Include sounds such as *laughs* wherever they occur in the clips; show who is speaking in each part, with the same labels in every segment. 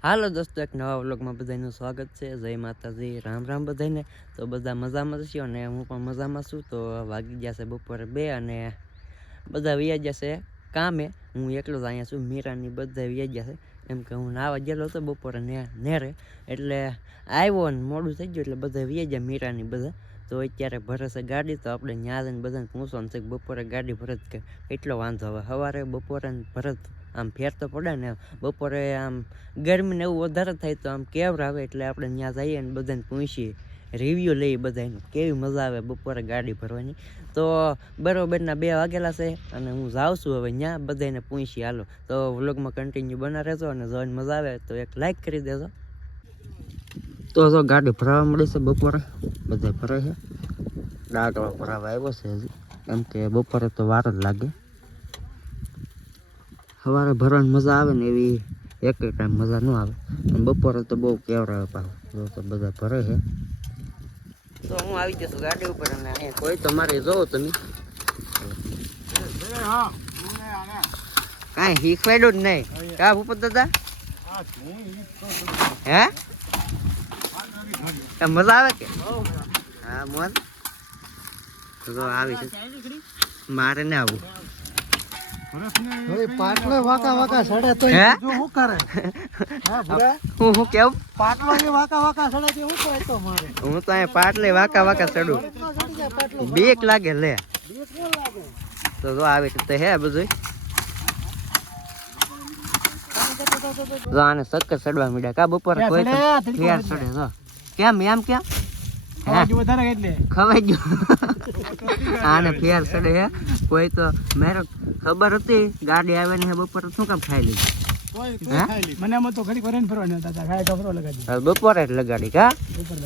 Speaker 1: હાલો દોસ્તો, એક નવા વ્લોગમાં બધાનું સ્વાગત છે. જય માતાજી, રામ રામ બધાને. તો બધા મજામાં જ છો અને હું પણ મજામાં છું. તો વાગી ગયા છે બપોરે બે અને બધા વ્યા જશે કામે. હું એકલો જ અહીંયા છું, મીરાની બધા વ્યા ગયા છે. એમ કે હું નાવા ગયેલો હતો બપોરે ને નેરે. એટલે આવ્યો ને મોડું થઈ ગયું એટલે બધા વ્યા ગયા, મીરાની બધા. તો અત્યારે ભરશે ગાડી, તો આપણે ન્યા જઈને બધાને પૂછવાનું છે બપોરે ગાડી ભરત કે એટલો વાંધો હવે સવારે બપોરે ભરત આમ ફેર તો પડે ને બપોરે આમ ગરમી ને એવું વધારે થાય તો આમ કેવર આવે એટલે આપણે ત્યાં જઈએ ને બધાને પૂછીએ. રિવ્યૂ લઈએ બધાનું કેવી મજા આવે બપોરે ગાડી ભરવાની. તો બરોબરના બે વાગેલા છે અને હું જાઉં છું હવે ત્યાં. બધાને પૂછીએ હાલો. તો વ્લોગમાં કન્ટિન્યુ બના રહેજો અને જોઈને મજા આવે તો એક લાઈક કરી દેજો. તો જો ગાડી ભરાવા મળે છે બપોરે. બધા ભરે છે. ડાકડો ભરાવા આવ્યો છે હજી. કેમ કે બપોરે તો વાર જ લાગે. સવારે ભરવાની મજા આવે ને એવી એક ટાઈમ મજા ન આવે. અને બપોરે તો બહુ કેવરાવે પાછું જો તો બધા ભરે છે તો હું આવી જશું ગાડી ઉપર અને અહીંયા કોઈ તમારે જોવો તમે. કાંઈ શીખવાડ્યું જ નહીં. કા ભૂપત દાદા? હે? મજા આવે કે? હા મોન. તો આવી છે. મારે ને આવું.
Speaker 2: પાટલો વાકા વાકા સડે તો શું કરે? હું
Speaker 1: હું કેવું?
Speaker 2: પાટલો એ વાકા વાકા સડે તે મારે.
Speaker 1: હું તો પાટલે વાકા વાકા
Speaker 2: સડી.
Speaker 1: બીક લાગે લે. તો જો આવી તો હે બધું જો આને સક્કર ચડવા મળ્યા કા બપોરે કોઈ
Speaker 2: સડે,
Speaker 1: ફેર ચડે જો. કેમ એમ કેમ? હે? ખવાઈ ગયો *laughs* આને ફેર ચડે હે. કોઈ તો મેરે ખબર હતી? ગાડી આવે ને બપોરે શું કામ ખાઈ લીધી?
Speaker 2: મને આમાં તો ઘડી કરીને ફરવાની હતા ખાય લગાડી
Speaker 1: બપોરે જ લગાડી કા?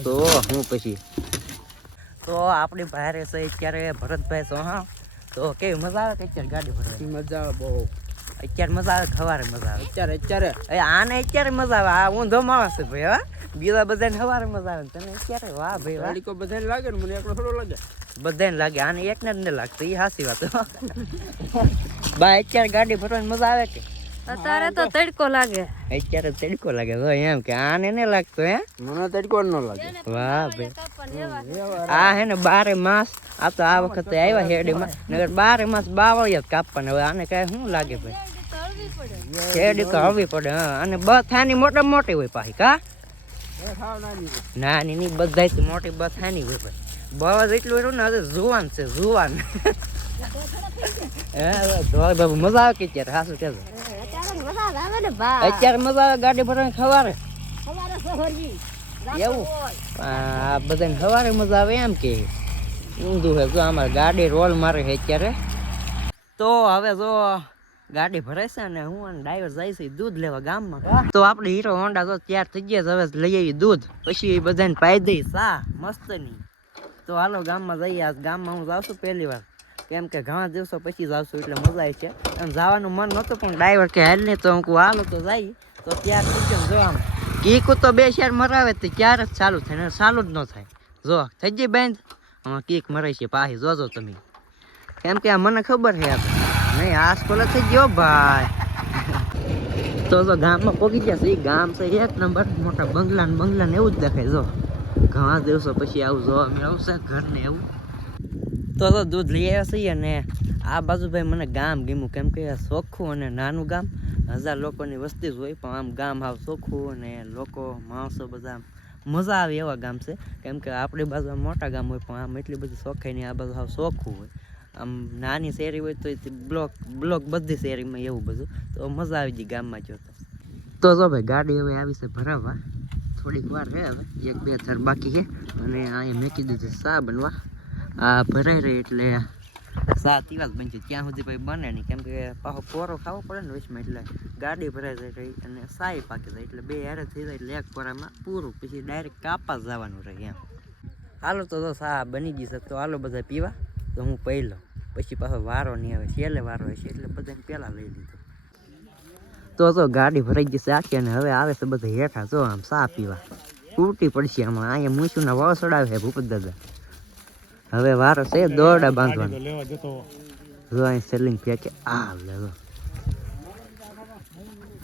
Speaker 1: તો હું પછી? તો આપણી ભારે છે અત્યારે ભરતભાઈ સોહા તો કેવી મજા આવે કે અત્યારે ગાડી ભરવાની?
Speaker 2: મજા આવે બહુ.
Speaker 1: અત્યારે મજા આવે ખવારે મજા આવે.
Speaker 2: અત્યારે અત્યારે.
Speaker 1: એ આને અત્યારે મજા આવે. આ ઊંધો માણસ છે ભાઈ હા. બીજા બધાને સવારે મજા આવે ને તને અત્યારે? વાહ ભાઈ વાહ.
Speaker 2: ગાડી કો બધાને લાગે ને મને એકલો થોડો લાગે.
Speaker 1: બધાને લાગે. આને એકને જ ન લાગતું એ હાસી વાત બા અત્યારે ગાડી ભરવાની મજા આવે કે?
Speaker 3: અત્યારે તો તડકો લાગે.
Speaker 1: અત્યારે તડકો લાગે તો એમ કે આને ન લાગતો હે?
Speaker 2: મને તડકો ન લાગે.
Speaker 1: વાહ ભાઈ. આ હે ને બારે માસ આ તો આ વખતે આવ્યા હેડીમાં નગર બારે માસ બાવળિયા જ કાપવાના હવે આને કાંઈ શું લાગે ભાઈ? શેરડી તો હળવી પડે, હા. અને બથાની મોટા મોટી હોય પાછી કા? નાની ની બધાય મોટી બથાની હોય ભાઈ બળદ એટલું એટલું ને હવે જુવાન છે, જુવાન. હે બાબુ મજા આવે કે અત્યારે? હાસું કેજો. અત્યારે મજા આવે ગાડી ભરવાની ખવારે એવું? આ બધાને સવારે મજા આવે એમ કે. ઊંધું છે જો અમારે ગાડી રોલ મારે છે અત્યારે. તો હવે જો ગાડી ભરે છે અને હું અને ડ્રાઈવર જાય છે દૂધ લેવા ગામમાં. તો આપણે હીરો હોન્ડા તો તૈયાર થઈ ગયા હવે લઈ આવી દૂધ. પછી એ બધાને પાઈ દઈ સા મસ્તની. તો હાલો ગામમાં જઈએ આજ ગામમાં હું જાઉં છું પહેલી વાર. કેમ કે ઘણા દિવસો પછી જાઉં છું એટલે મજા આવી છે. અને જવાનું મન નહોતું પણ ડ્રાઈવર કે હાલ ને તો હું કહું હાલો તો જાય તો ત્યાર થઈ ગયો જો આમ કીકું તો બે શેર મરાવે તો ક્યારે જ ચાલુ થાય ને ચાલુ જ ન થાય. જો થઈ જઈ બેન? હા કીક મરાય છે પાછી જોજો તમે. કેમ કે આ મને ખબર છે નહીં, આ સ્કૂલ થઈ ગયો ભાઈ. તો જો ગામમાં પોગી ગયા છે. એ ગામ છે એક નંબર. મોટા બંગલા ને બંગલા ને એવું જ દેખાય, જો. ઘણા દિવસો પછી આવું જોવા મેળવશે છે ઘર ને એવું. તો તો દૂધ લઈ આવ્યા છીએ ને આ બાજુ ભાઈ મને ગામ ગમ્યું. કેમ કે ચોખ્ખું અને નાનું ગામ. હજાર લોકોની વસ્તી જ હોય, પણ આમ ગામ હાવ ચોખ્ખું અને લોકો, માણસો બધા મજા આવે એવા ગામ છે. કેમ કે આપણી બાજુ મોટા ગામ હોય, પણ આમ એટલી બધી ચોખ્ખાઈ નહીં, આ બાજુ હાવ ચોખ્ખું હોય. આમ નાની શેરી હોય તો બ્લોક બ્લોક બધી શેરીમાં એવું બધું. તો મજા આવી ગઈ ગામમાં જો તો. જો ભાઈ, ગાડી હવે આવી છે ભરાવવા થોડીક વાર રહે હવે. એક, બે થર બાકી છે. અને અહીંયા મેકી દીધું સા બનવા. આ ભરાઈ રહી એટલે ચા તીવાસ બનશે ત્યાં સુધી ભાઈ બને નહીં. કેમ કે પાછો કોરો ખાવો પડે ને વચમાં એટલે ગાડી ભરાઈ જાય અને સાય પાકી જાય. એટલે બે હારે થઈ જાય એટલે એક કોરામાં પૂરું. પછી ડાયરેક્ટ કાપા જવાનું રહે એમ. હાલો તો સા બની ગઈ છે. તો હાલો બધા પીવા. તો હું પહેલો. પછી પાછો વારો નહીં આવે છેલ્લે વારો હશે એટલે બધાને પહેલાં લઈ લીધો. તો જો ગાડી ભરાઈ ગઈ છે આખી અને હવે આવે છે બધા હેઠા જો આમ સા પીવા. તૂટી પડશે આમાં અહીંયા મૂછુના વાળ ચડાવે છે ભૂપત દાદા. હવે વારો છે દોરડા બાંધવાનો. જો અહીં સેલિંગ ફેંકે આ લેવો જો.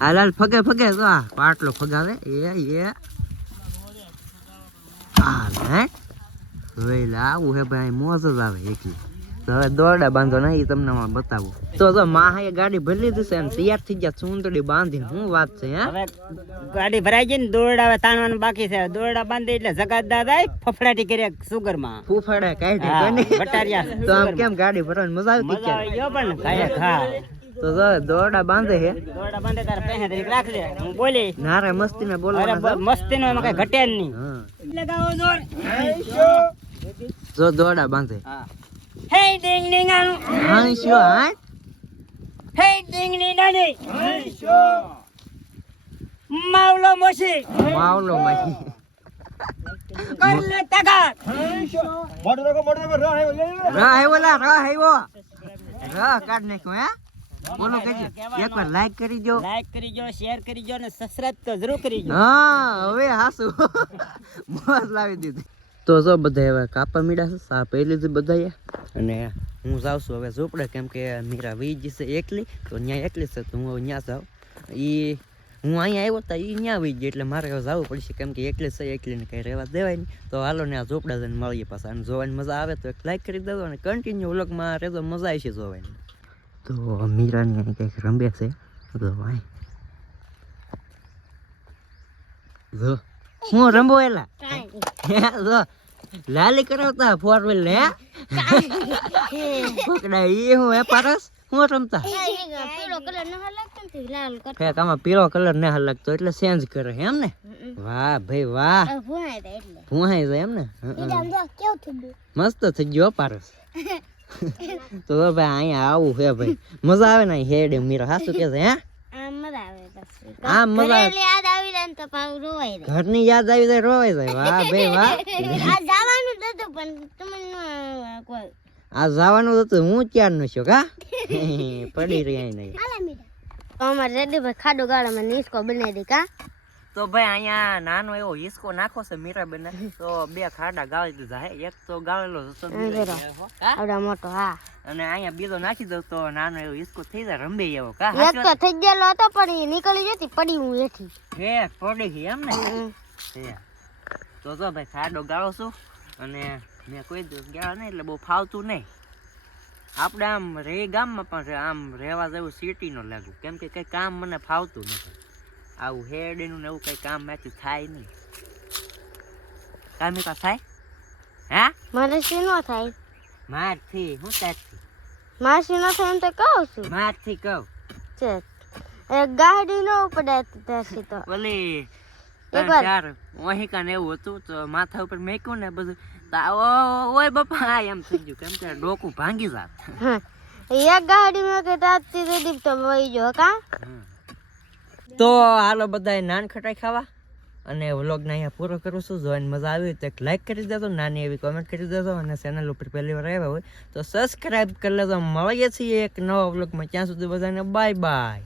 Speaker 1: હાલ હાલ ફગે ફગે તો આ પાટલો ફગાવે. એ એ. આ લે. હવે લે આવું હે ભાઈ મોજ જ આવે એકલી. તો હવે દોરડા બાંધો ને એ તમને હું બતાવું. તો જો માહાએ ગાડી ભરી લીધી છે અને તૈયાર થઈ ગયા સુંદડી બાંધી શું વાત છે હે?
Speaker 4: હવે ગાડી ભરાઈ ગઈ ને દોરડા હવે તાણવાનું બાકી છે. દોરડા બાંધી એટલે જગત દાદા ફફડાટી કરી સુગરમાં
Speaker 1: ફૂફડા કાઢી
Speaker 4: વટારિયા
Speaker 1: તો આમ કેમ ગાડી ભરવાની મજા આવતી
Speaker 4: મજા આવી ગયો પણ કાંઈ ખા
Speaker 1: તો જો દોરડા બાંધે હે.
Speaker 4: દોરડા બાંધે તારે પૈસા તરીકે રાખજે. હું બોલી.
Speaker 1: નારે મસ્તી ને
Speaker 4: અરે મસ્તી નો એમાં કઈ ઘટે જ નહીં.
Speaker 1: હા.
Speaker 4: લગાવો જોર.
Speaker 1: જો દોરડા બાંધે.
Speaker 4: હા. હે ડિંગ ડિંગ આનું
Speaker 1: હા શું હા
Speaker 4: હે ડિંગ ડિંગ નાની માવલો મોસી
Speaker 1: માવલો માહી
Speaker 4: કર લે તગાર
Speaker 1: રાહ આવ્યો લા રાહ આવ્યો રાહ કાઢ નાખ્યો હે બોલો કહેજો એકવાર લાઈક કરી દો
Speaker 4: લાઈક કરી જો શેર કરી જો ને સબસ્ક્રાઇબ તો જરૂર કરી જો
Speaker 1: હા હવે હાસુ મોજ લાવી દીધી તો જો બધા હવે કાપા મીડા છે, સા પી લીધી બધાએ. અને હું જાઉં છું હવે ઝૂંપડે, કેમ કે મીરા વીજ છે એકલી, તો ત્યાં એકલી છે, તો હું હવે ત્યાં જાઉં. ઈ હું અહીંયા આવ્યો તો ઈ ત્યાં વીજ એટલે મારે હવે જવું પડશે, કેમ કે એકલી છે, એકલીને કંઈ રહેવા દેવાય નહીં. તો હાલો ને આ ઝૂંપડા જઈને મળીએ પાછા. અને જોવાની મજા આવે તો એક લાઈક કરી દેજો અને કન્ટિન્યુ વ્લોગમાં રહેતો મજા આવશે જોવાની. તો મીરાની અહીં કંઈક રંબે છે. તો ભાઈ જો. હું રમો એલા? જો લાલી કરાવતા ફોર વ્હીલ હે? પકડા એ હું હે પારસ? હું રમતા? ફેક આમાં પીળો કલર ને હલકતો એટલે ચેન્જ કરે એમ ને? વાહ ભાઈ વાહ. ભૂહાઈ જાય એમ ને? મસ્ત થઈ ગયો પારસ. *laughs* તો ભાઈ અહીંયા આવું હે ભાઈ. મજા આવે ને હેડે મીરા. હાસુ કે છે હે? ઘરની યાદ આવી જાય રોવાઈ જાય. વાહ ભાઈ વાહ. આ જવાનું હતું હું ક્યાં નું છું કા? પડી રહી નહીં.
Speaker 3: અમારે રેડી ખાડો ગાળામાં નિસ્કો બનાવી દે કા?
Speaker 1: તો ભાઈ અહીંયા નાનો એવો હિસકો નાખો છે મીરાબેન તો બે ખાડા ગાળી દીધા હે. એક તો ગાળેલો?
Speaker 3: આવડા મોટો હા.
Speaker 1: અને અહીંયા બીજો નાખી દઉં તો નાનો એવો હિસકો થઈ જાય રંબે એવો કા?
Speaker 3: એક તો થઈ ગયેલો હતો પણ એ નીકળી જતી પડી હું એથી.
Speaker 1: હે પડી ગઈ એમ ને? તો તો ભાઈ ખાડો ગાળો છું અને મેં કોઈ દિવસ ગયા નહીં એટલે બહુ ફાવતું નહીં. આપણે આમ રે ગામમાં પણ આમ રહેવા જેવું સિટી નો લાગુ. કેમ કે કઈ કામ મને ફાવતું નથી. આવું હેડીનું ને એવું કઈ કામમાંથી થાય નહીં. કામ તો થાય? હા?
Speaker 3: મારે શી ન થાય.
Speaker 1: મારથી? હું તારથી?
Speaker 3: માસી ન થાય એમ તો કહું છું.
Speaker 1: મારથી કહું.
Speaker 3: છે. એક ગાડી નો ઉપડે ત્યાંથી તો. વાર.
Speaker 1: ચાર વહીકા ને એવું હતું તો માથા ઉપર મેક્યું ને બધું. ઓય બાપા આ એમ થઈ ગયું. કેમ કે ડોકું ભાંગી જાત.
Speaker 3: એક ગાડી માં કે તાતી દીદી તો વહી જો કા?
Speaker 1: તો હાલો બધાએ નાન ખટાઈ ખાવા. અને વ્લોગને અહીંયા પૂરો કરું છું. જો મજા આવી તો એક લાઇક કરી દેજો, નાની એવી કોમેન્ટ કરી દેજો અને ચેનલ ઉપર પહેલી વાર આવ્યા હોય તો સબસ્ક્રાઈબ કરી લેજો. મળીએ છીએ એક નવા વ્લોગમાં. ત્યાં સુધી બધાને બાય બાય